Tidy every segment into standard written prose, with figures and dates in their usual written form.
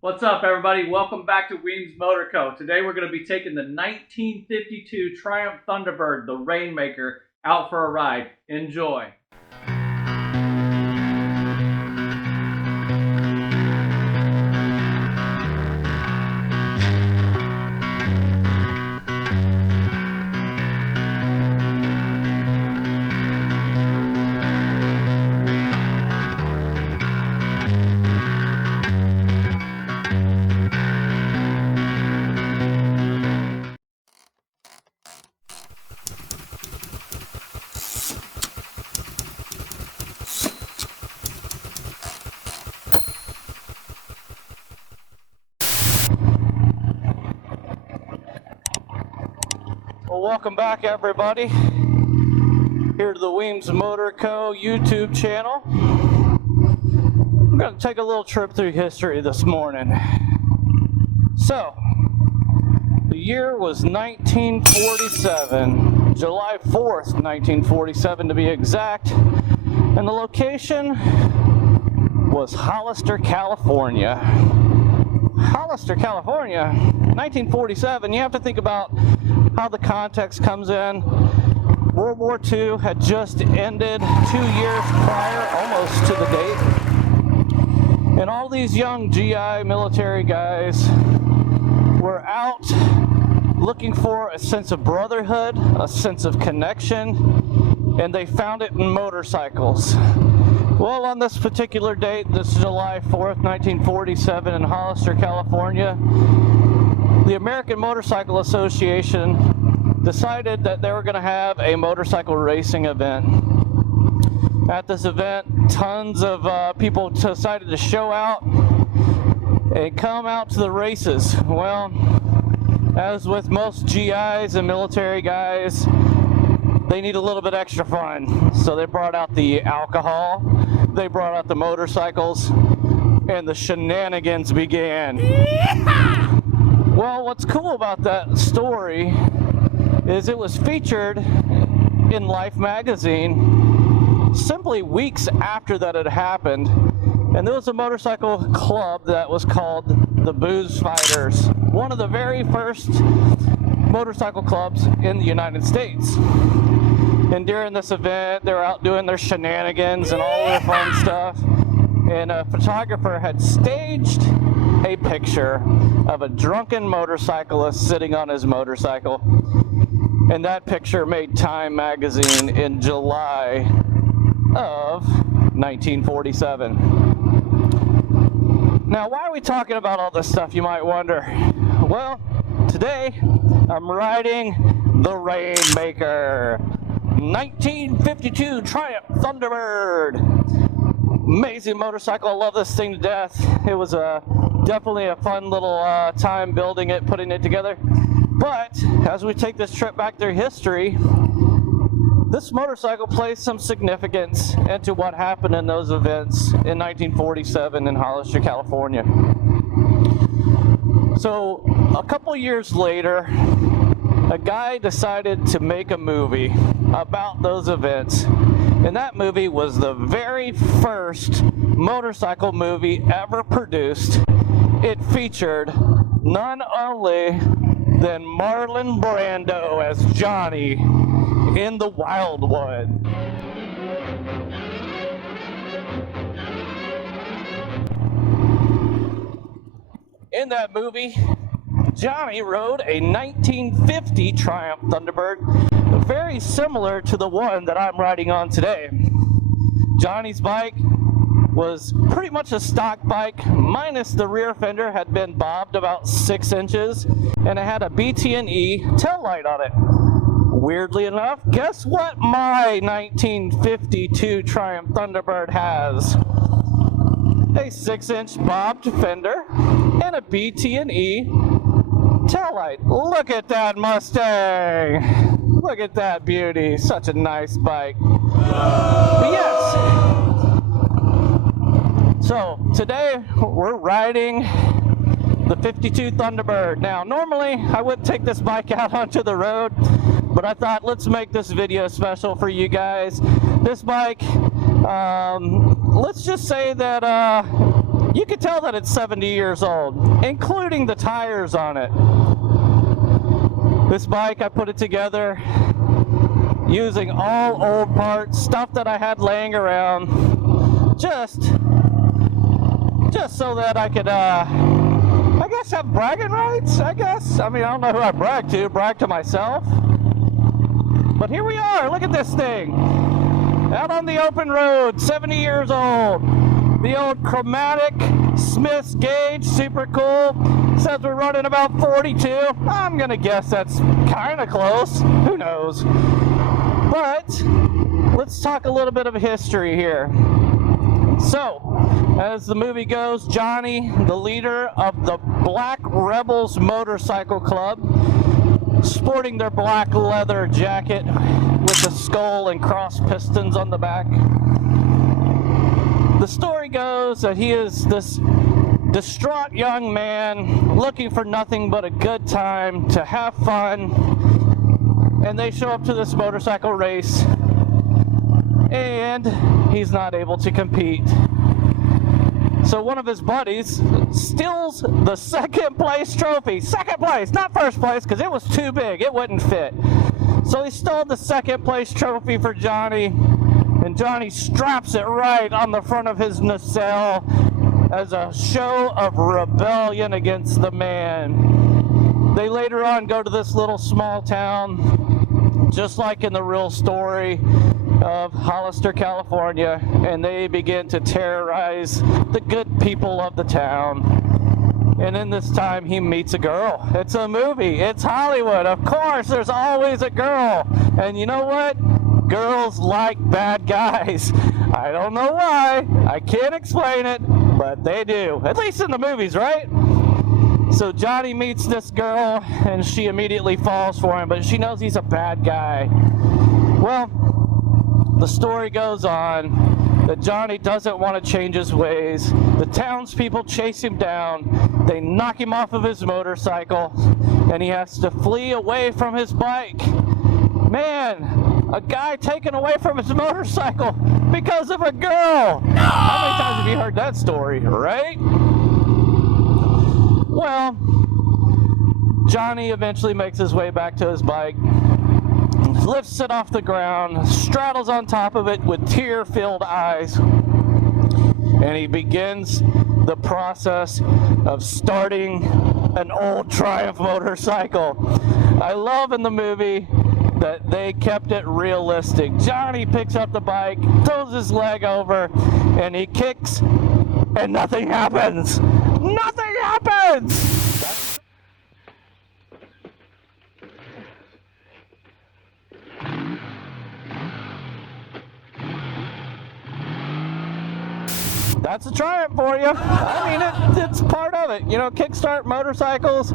What's up, everybody? Welcome back to Weems Motor Co. Today we're going to be taking the 1952 Triumph Thunderbird, the Rainmaker, out for a ride. Enjoy. Well, welcome back, everybody, here to the Weems Motor Co. YouTube channel. I'm going to take a little trip through history this morning. So, the year was 1947, July 4th, 1947 to be exact, and the location was Hollister, California. Hollister, California, 1947, you have to think about how the context comes in. World War II had just ended 2 years prior, almost to the date. And all these young GI military guys were out looking for a sense of brotherhood, a sense of connection, and they found it in motorcycles. Well, on this particular date, this July 4th, 1947 in Hollister, California, the American Motorcycle Association decided that they were going to have a motorcycle racing event. At this event, tons of people decided to show out and come out to the races. Well, as with most GIs and military guys, they need a little bit extra fun. So they brought out the alcohol, they brought out the motorcycles, and the shenanigans began. Well, what's cool about that story is it was featured in Life magazine simply weeks after that had happened. And there was a motorcycle club that was called the Booze Fighters, one of the very first motorcycle clubs in the United States. And during this event, they were out doing their shenanigans and all their fun stuff. And a photographer had staged a picture of a drunken motorcyclist sitting on his motorcycle. And that picture made Time magazine in July of 1947. Now, why are we talking about all this stuff, you might wonder? Well, today I'm riding the Rainmaker 1952 Triumph Thunderbird. Amazing motorcycle. I love this thing to death. It was definitely a fun little time building it, putting it together. But as we take this trip back through history, this motorcycle plays some significance into what happened in those events in 1947 in Hollister, California. So a couple years later, a guy decided to make a movie about those events. And that movie was the very first motorcycle movie ever produced. It featured none only than Marlon Brando as Johnny in the Wildwood. In that movie, Johnny rode a 1950 Triumph Thunderbird, very similar to the one that I'm riding on today. Johnny's bike was pretty much a stock bike, minus the rear fender had been bobbed about 6 inches, and it had a BT&E taillight on it. Weirdly enough, guess what my 1952 Triumph Thunderbird has? A 6-inch bobbed fender and a BT&E taillight. Look at that Mustang! Look at that beauty. Such a nice bike. But yes. So today we're riding the 52 Thunderbird. Now normally I would take this bike out onto the road, but I thought let's make this video special for you guys. This bike, let's just say that You can tell that it's 70 years old, including the tires on it. This bike, I put it together using all old parts, stuff that I had laying around, just so that I could, I guess, have bragging rights, I guess. I mean, I don't know who I brag to myself. But here we are, look at this thing. Out on the open road, 70 years old. The old chromatic Smith's gauge, super cool. Says we're running about 42. I'm gonna guess that's kind of close. Who knows? But let's talk a little bit of history here. So, as the movie goes, Johnny, the leader of the Black Rebels Motorcycle Club, sporting their black leather jacket with the skull and cross pistons on the back. The story goes that he is this distraught young man looking for nothing but a good time to have fun, and they show up to this motorcycle race and he's not able to compete. So one of his buddies steals the second place trophy. Second place, not first place, because it was too big, it wouldn't fit. So he stole the second place trophy for Johnny, and Johnny straps it right on the front of his nacelle as a show of rebellion against the man. They later on go to this little small town, just like in the real story of Hollister, California, and they begin to terrorize the good people of the town. And in this time, he meets a girl. It's a movie. It's Hollywood. Of course, there's always a girl. And you know what? Girls like bad guys. I don't know why. I can't explain it, but they do. At least in the movies, right? So Johnny meets this girl, and she immediately falls for him, but she knows he's a bad guy. Well, the story goes on that Johnny doesn't want to change his ways. The townspeople chase him down. They knock him off of his motorcycle, and he has to flee away from his bike. Man, a guy taken away from his motorcycle because of a girl. No! How many times have you heard that story, right? Well, Johnny eventually makes his way back to his bike, lifts it off the ground, straddles on top of it with tear-filled eyes, and he begins the process of starting an old Triumph motorcycle. I love in the movie that they kept it realistic. Johnny picks up the bike, throws his leg over, and he kicks, and nothing happens. Nothing happens! That's a Triumph for you. I mean, it's part of it. You know, kickstart motorcycles,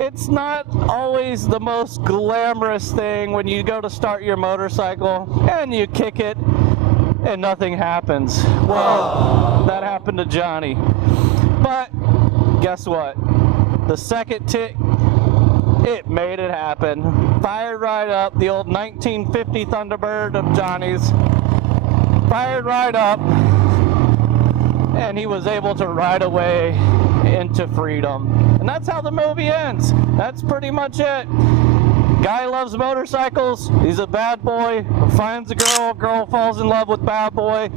it's not always the most glamorous thing when you go to start your motorcycle and you kick it and nothing happens. Well, that happened to Johnny. But guess what? The second tick, it made it happen. Fired right up. The old 1950 Thunderbird of Johnny's fired right up, and he was able to ride away into freedom. And that's how the movie ends. That's pretty much it. Guy loves motorcycles. He's a bad boy. Finds a girl. Girl falls in love with bad boy.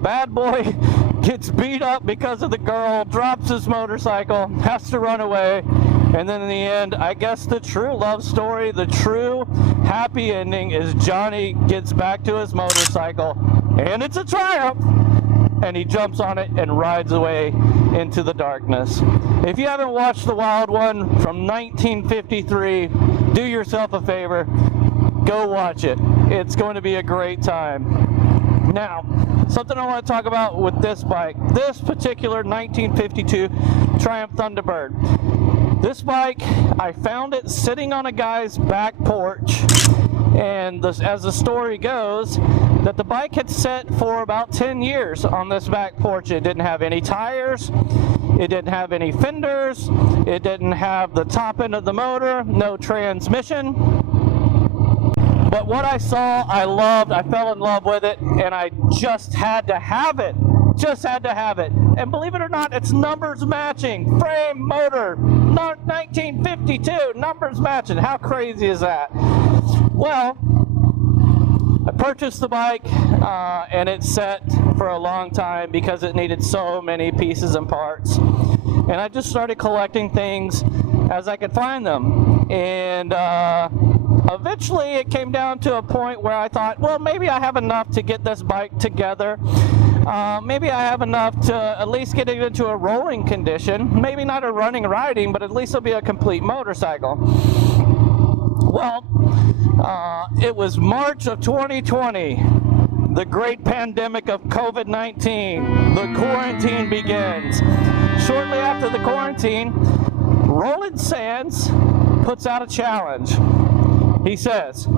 Bad boy gets beat up because of the girl. Drops his motorcycle. Has to run away. And then in the end, I guess the true love story, the true happy ending is Johnny gets back to his motorcycle. And it's a Triumph. And he jumps on it and rides away into the darkness. If you haven't watched The Wild One from 1953, do yourself a favor, go watch it. It's going to be a great time. Now, something I want to talk about with this bike, this particular 1952 Triumph Thunderbird. This bike, I found it sitting on a guy's back porch, and as the story goes, that the bike had sat for about 10 years on this back porch. It didn't have any tires, it didn't have any fenders, it didn't have the top end of the motor, no transmission. But what I saw, I loved, I fell in love with it, and I just had to have it. Just had to have it. And believe it or not, it's numbers matching. Frame, motor, 1952, numbers matching. How crazy is that? Well, I purchased the bike and it sat for a long time because it needed so many pieces and parts. And I just started collecting things as I could find them. And eventually it came down to a point where I thought, well, maybe I have enough to get this bike together. Maybe I have enough to at least get it into a rolling condition. Maybe not a running riding, but at least it'll be a complete motorcycle. Well, it was March of 2020, the great pandemic of COVID-19. The quarantine begins. Shortly after the quarantine, Roland Sands puts out a challenge. He says,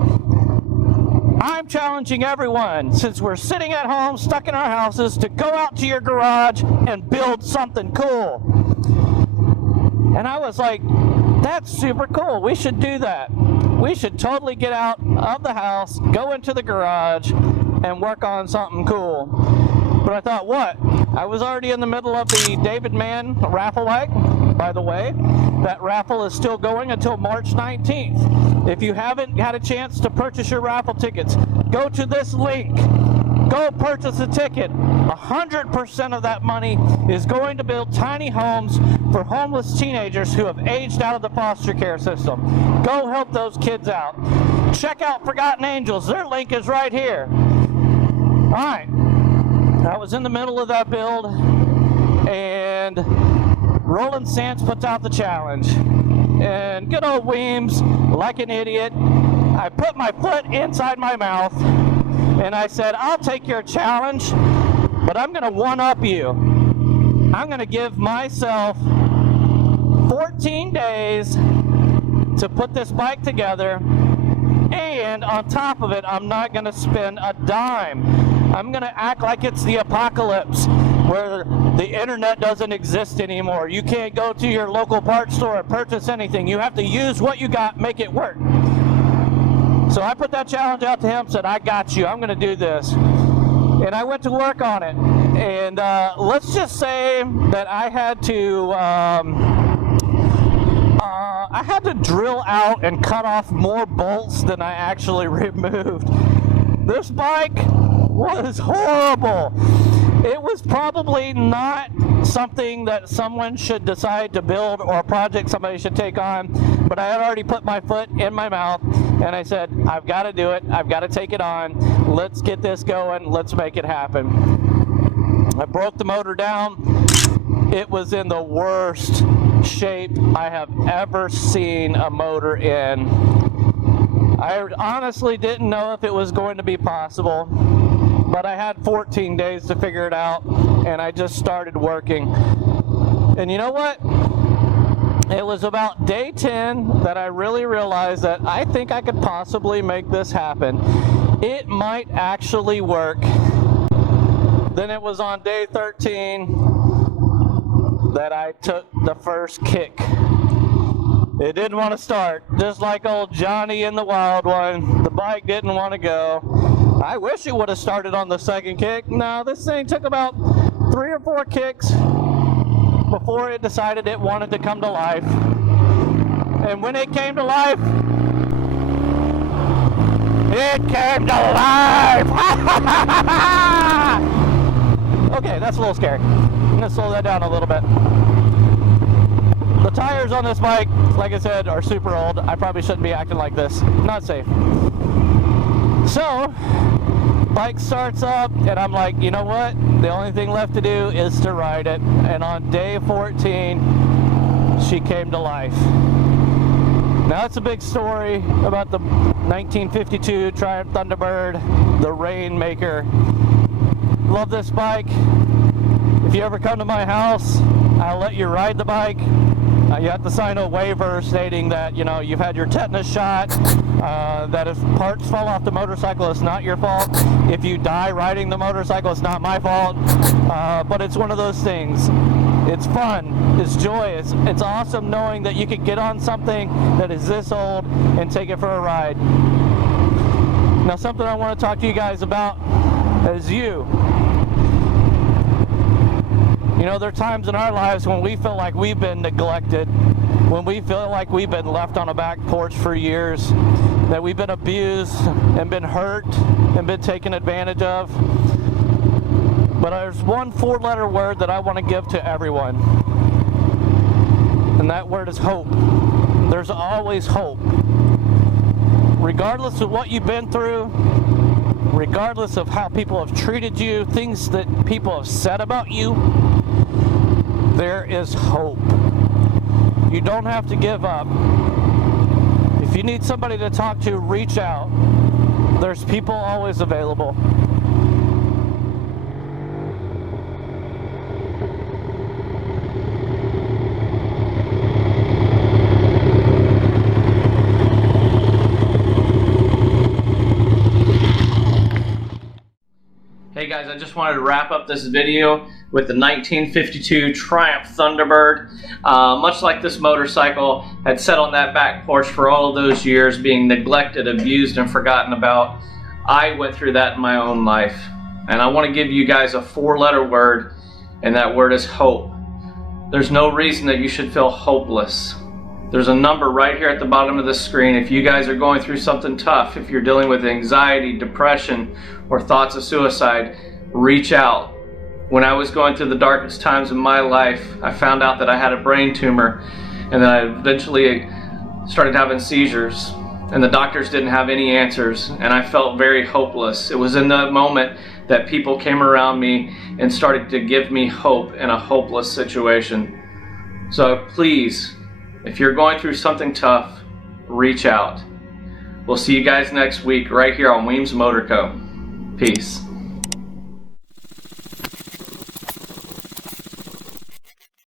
I'm challenging everyone, since we're sitting at home, stuck in our houses, to go out to your garage and build something cool. And I was like, that's super cool. We should do that. We should totally get out of the house, go into the garage, and work on something cool. But I thought, what? I was already in the middle of the David Mann raffle hike. By the way, that raffle is still going until March 19th. If you haven't had a chance to purchase your raffle tickets, go to this link. Go purchase a ticket. 100% of that money is going to build tiny homes for homeless teenagers who have aged out of the foster care system. Go help those kids out. Check out Forgotten Angels. Their link is right here. All right. I was in the middle of that build, and Roland Sands puts out the challenge. And good old Weems, like an idiot, I put my foot inside my mouth, and I said, I'll take your challenge, but I'm going to one-up you. I'm going to give myself 14 days to put this bike together, and on top of it, I'm not going to spend a dime. I'm going to act like it's the apocalypse, where the internet doesn't exist anymore. You can't go to your local parts store and purchase anything. You have to use what you got, make it work. So I put that challenge out to him, said, I got you, I'm going to do this. And I went to work on it. And let's just say that I had to drill out and cut off more bolts than I actually removed. This bike was horrible. It was probably not something that someone should decide to build or a project somebody should take on, but I had already put my foot in my mouth and I said, I've got to do it. I've got to take it on. Let's get this going. Let's make it happen. I broke the motor down. It was in the worst shape I have ever seen a motor in. I honestly didn't know if it was going to be possible, but I had 14 days to figure it out, and I just started working. And you know what? It was about day 10 that I really realized that I think I could possibly make this happen. It might actually work. Then it was on day 13 that I took the first kick. It didn't want to start, just like old Johnny in the Wild One. The bike didn't want to go. I wish it would have started on the second kick. No, this thing took about 3 or 4 kicks before it decided it wanted to come to life. And when it came to life, it came to life! Okay, that's a little scary. I'm gonna slow that down a little bit. The tires on this bike, like I said, are super old. I probably shouldn't be acting like this. Not safe. So, bike starts up, and I'm like, you know what? The only thing left to do is to ride it. And on day 14, she came to life. Now, that's a big story about the 1952 Triumph Thunderbird, the Rainmaker. Love this bike. If you ever come to my house, I'll let you ride the bike. You have to sign a waiver stating that, you know, you've had your tetanus shot, that if parts fall off the motorcycle, it's not your fault. If you die riding the motorcycle, it's not my fault. But it's one of those things. It's fun. It's joyous. It's awesome knowing that you can get on something that is this old and take it for a ride. Now, something I want to talk to you guys about is you. You know, there are times in our lives when we feel like we've been neglected, when we feel like we've been left on a back porch for years, that we've been abused and been hurt and been taken advantage of. But there's one 4-letter word that I want to give to everyone, and that word is hope. There's always hope. Regardless of what you've been through, regardless of how people have treated you, things that people have said about you, there is hope. You don't have to give up. If you need somebody to talk to, reach out. There's people always available. Hey guys, I just wanted to wrap up this video with the 1952 Triumph Thunderbird. Much like this motorcycle had sat on that back porch for all of those years, being neglected, abused, and forgotten about, I went through that in my own life. And I want to give you guys a 4-letter word, and that word is hope. There's no reason that you should feel hopeless. There's a number right here at the bottom of the screen. If you guys are going through something tough, if you're dealing with anxiety, depression, or thoughts of suicide, reach out. When I was going through the darkest times of my life, I found out that I had a brain tumor, and then I eventually started having seizures, and the doctors didn't have any answers, and I felt very hopeless. It was in that moment that people came around me and started to give me hope in a hopeless situation. So please, if you're going through something tough, reach out. We'll see you guys next week right here on Weems Motor Co. Peace.